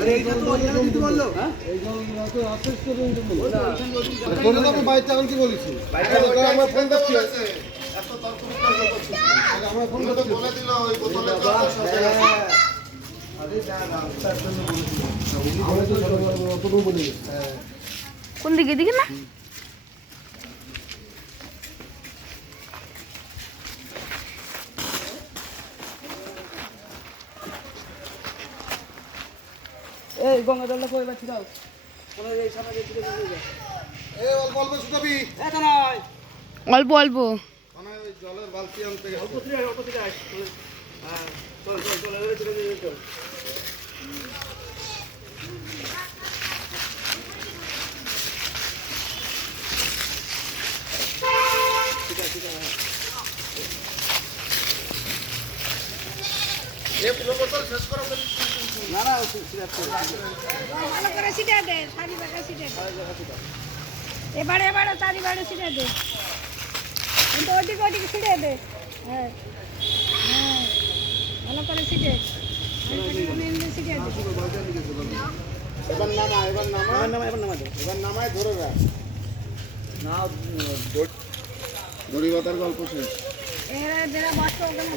আরে এইটা তো অরিজিনাল দিতে বললো। হ্যাঁ এই জলটা তো আফসোস করে নিতে বললো। বলে দাও বাইরে এখন কি বলেছি? বাইরে আমরা ফোন করছি। এত তর্ক বিতর্ক করছিস। তাহলে আমরা ফোন করতে বলে দিল ওই বোতলে তো আছে। আরে যা রাস্তার জন্য বলেছি। আমরা তো অতটুকু বলি। হ্যাঁ কোন দিকে দিকে না এই গঙ্গা জলটা কই বাচ্চি দাও কোন এই সামনে দিকে দিয়ে যা এই অল্প অল্প ছুটাবি। এত নয় অল্প অল্প মানে ওই জলের বালতি আনতে গেছে। অল্প থেকে আয় হ্যাঁ চল চল চল এবারে চলে দিয়ে চল ঠিক আছে এই পুরো বোতল শেষ করো। না না সিরাপ ভালো করে ছিটিয়ে দে, চারিপাশে ছিটিয়ে দে। এবারে এবারে চারিপাশে ছিটিয়ে দে। কিন্তু ওদিকে ওদিকে ছিটিয়ে দে। হ্যাঁ হ্যাঁ ভালো করে ছিটিয়ে ছিটিয়ে দে। এবার নামা এবার নামা এবার নামা দে এবার নামায় ধরে রাখ। না দড়ি বাতার গল্প শেষ। এরা যারা বসতো ওখানে